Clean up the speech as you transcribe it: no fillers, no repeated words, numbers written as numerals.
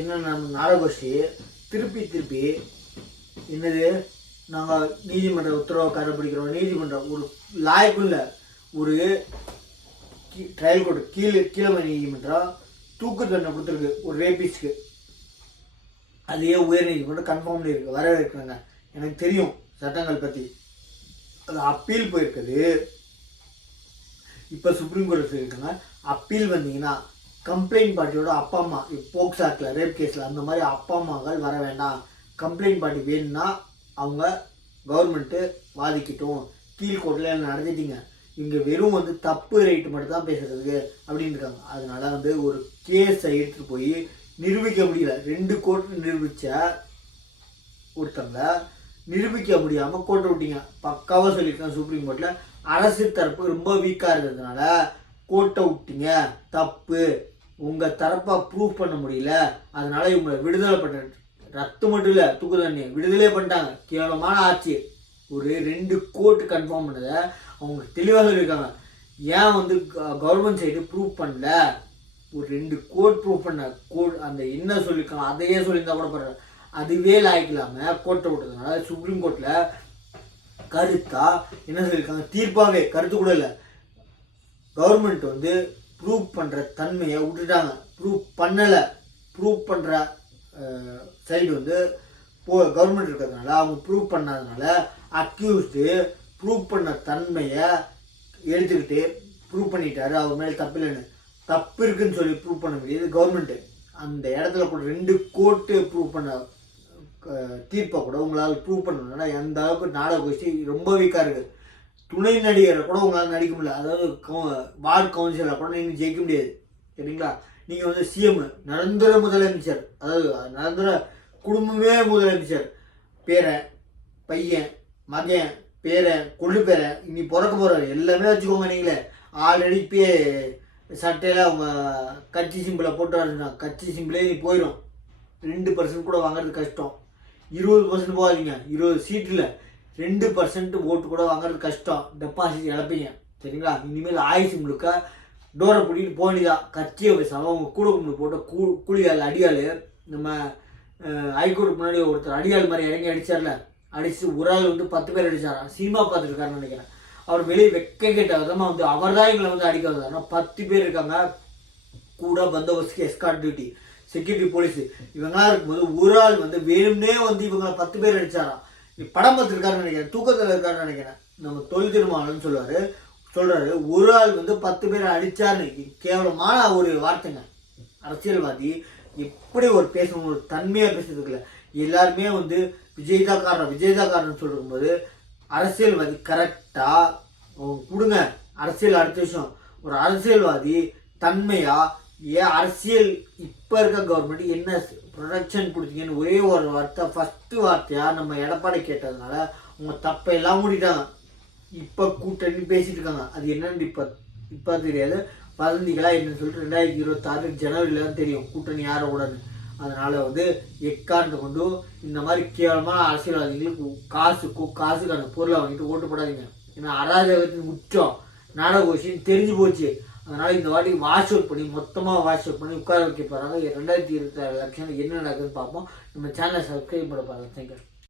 என்ன நம்ம நாடகோஷ்டி திருப்பி என்னது நாங்கள் நீதிமன்ற உத்தரவை கடைப்பிடிக்கிறோம். நீதிமன்றம் ஒரு லாய்க்குள்ள ஒரு ட்ரையல் கோர்ட்டு கீழமை நீதிமன்றம் தூக்கு தண்டனை கொடுத்துருக்கு ஒரு ரேபிஸ்க்கு. அதையே உயர் நீதிமன்றம் கன்ஃபார்ம் பண்ணியிருக்கு, வரவேற்கிறாங்க. எனக்கு தெரியும் சட்டங்கள் பற்றி. அது அப்பீல் போயிருக்குது. இப்போ சுப்ரீம் கோர்ட் சொல்லியிருக்காங்க, அப்பீல் வந்தீங்கன்னா கம்ப்ளைண்ட் பார்ட்டியோட அப்பா அம்மா, போக்ஸ் ஆக்டில் ரேப் கேஸில் அந்த மாதிரி அப்பா அம்மாக்கள் வர வேண்டாம். கம்ப்ளைண்ட் பார்ட்டி வேணும்னா அவங்க கவர்மெண்ட்டு வாதிக்கிட்டோம். கீழ்கோர்ட்டில் என்ன நடந்துட்டீங்க, இங்கே வெறும் தப்பு ரைட்டு மட்டும் தான் பேசுறதுக்கு அப்படின்னு இருக்காங்க. அதனால ஒரு கேஸை எடுத்துகிட்டு போய் நிரூபிக்க முடியல. 2 கோர்ட் நிரூபித்த ஒருத்தவங்க நிரூபிக்க முடியாமல் கோர்ட்டை விட்டீங்க. பக்காவாக சொல்லியிருக்காங்க சுப்ரீம் கோர்ட்டில். அரசு தரப்பு ரொம்ப வீக்காக இருக்கிறதுனால கோர்ட்டை விட்டீங்க, தப்பு. உங்கள் தரப்பை ப்ரூவ் பண்ண முடியல, அதனால இவங்களை விடுதலை பண்ண, ரத்து மட்டும் இல்லை தூக்கு தண்டனை விடுதலை பண்ணிட்டாங்க. கேவலமான ஆட்சி. ஒரு 2 கோர்ட் கன்ஃபார்ம் பண்ணதை அவங்க தெளிவாக சொல்லியிருக்காங்க. ஏன் கவர்மெண்ட் சைடு ப்ரூவ் பண்ணல, ஒரு 2 கோர்ட் ப்ரூவ் பண்ண கோர்ட் அந்த என்ன சொல்லியிருக்காங்க அதையே சொல்லியிருந்தா கூட பரவாயில்ல. அதுவே லாய்க்கில்லாமல் கோர்ட்டை விட்டதுனால சுப்ரீம் கோர்ட்டில் கருத்தா என்ன சொல்லியிருக்காங்க, தீர்ப்பாகவே கருத்து கூட இல்லை. கவர்மெண்ட் ப்ரூவ் பண்ணுற தன்மையை விட்டுட்டாங்க. ப்ரூவ் பண்ணலை. ப்ரூவ் பண்ணுற சைடு கவர்மெண்ட் இருக்கிறதுனால அவங்க ப்ரூவ் பண்ணாதனால அக்யூஸ்டு ப்ரூவ் பண்ண தன்மையை எடுத்துக்கிட்டு ப்ரூவ் பண்ணிட்டாரு, அவர் மேலே தப்பு இல்லைன்னு. தப்பு இருக்குன்னு சொல்லி ப்ரூவ் பண்ண முடியாது கவர்மெண்ட்டு. அந்த இடத்துல கூட 2 கோர்ட்டு ப்ரூவ் பண்ண தீர்ப்பை கூட உங்களால் ப்ரூவ் பண்ணணும்னா எந்த அளவுக்கு நாடகோஷ்டி ரொம்ப வீக்காக இருக்குது. துணை நடிகரை கூட உங்களால் நடிக்க முடியல. அதாவது வார்டு கவுன்சிலரை கூட நீங்கள் ஜெயிக்க முடியாது. சரிங்களா? நீங்கள் சிஎம் நிரந்தர முதலமைச்சர், அதாவது நிரந்தர குடும்பமே முதலமைச்சர், பேரன் பையன் மகன் பேரன் கொள்ளு பேரன் இனி பிறக்க போகிறாரு எல்லாமே வச்சுக்கோங்க. நீங்களே ஆல்ரெடி சட்டையில் அவங்க கட்சி சிம்பிளை போட்டு வரதுனா கட்சி சிம்பிளே நீ போயிடும். 2% கூட வாங்குறது கஷ்டம். 20% போகாதீங்க. 20 சீட்டில் 2% ஓட்டு கூட வாங்குறது கஷ்டம். டெபாசிட் இழப்பீங்க. சரிங்களா? இனிமேல் ஆயுசு முழுக்க டோரை பிடிக்கிட்டு போக வேண்டியதான். கட்சியை பேசாமல் அவங்க கூட கும்பிட்டு போட்ட கூலியால் அடியாள். நம்ம ஹைகோர்ட் முன்னாடி ஒருத்தர் அடியாள் மாதிரி இறங்கி அடித்தார்ல, அடித்து ஒரு ஆள் 10 பேர் அடித்தாராம். சினிமா பார்த்துருக்காருன்னு நினைக்கிறேன். அவர் வெளியே வெக்க கேட்ட விதமாக அவர் தான் எங்களை அடிக்க வந்தார். 10 பேர் இருக்காங்க கூட, பந்தோபஸ்துக்கு எஸ்கார்ட் டியூட்டி, செக்யூரிட்டி, போலீஸ் இவங்களாம் இருக்கும்போது ஒரு ஆள் வேணும்னே இவங்களை 10 பேர் அடித்தாராம். படம் பார்த்துருக்காருன்னு நினைக்கிறேன், தூக்கத்தில் இருக்காருன்னு நினைக்கிறேன். நம்ம தொழில் திருமாவளவன் சொல்கிறாரு ஒரு ஆள் 10 பேர் அடித்தாருன்னு. கேவலமான ஒரு வார்த்தைங்க. அரசியல்வாதி எப்படி ஒரு பேசணும், ஒரு தன்மையாக பேசுறதுக்குள்ள எல்லாருமே விஜய் தான் காரணம் சொல்லும்போது அரசியல்வாதி கரெக்டாக கொடுங்க. அரசியல் அடுத்த விஷயம். ஒரு அரசியல்வாதி தன்மையாக ஏன் அரசியல் இப்போ இருக்க கவர்மெண்ட் என்ன ப்ரொடக்ஷன் கொடுத்தீங்கன்னு ஒரே ஒரு வார்த்தை, ஃபஸ்ட்டு வார்த்தையாக நம்ம எடப்பாடி கேட்டதுனால அவங்க தப்பையெல்லாம் மூடிட்டாங்க. இப்போ கூட்டணி பேசிட்டு இருக்காங்க. அது என்னன்னு இப்போ தெரியாது. வதந்திகளா என்னன்னு சொல்லிட்டு 2026 ஜனவரியில் தான் தெரியும் கூட்டணி யாரை கூடாது. அதனால் எக்காரணத்தை கொண்டு இந்த மாதிரி கேவலமான அரசியல்வாதிகளுக்கு காசுக்கான பொருளை வாங்கிட்டு ஓட்டு போடாதீங்க. ஏன்னா அராஜகத்தின் உச்சம் நாடகோஷின்னு தெரிஞ்சு போச்சு. அதனால் இந்த வாட்டி வாஷ் அவுட் பண்ணி உட்கார வைக்க போகிறாங்க. 2026 எலெக்ஷன் என்ன நடக்குதுன்னு பார்ப்போம். நம்ம சேனலை சப்ஸ்கிரைப் பண்ண பாருங்கள். தேங்க்யூ.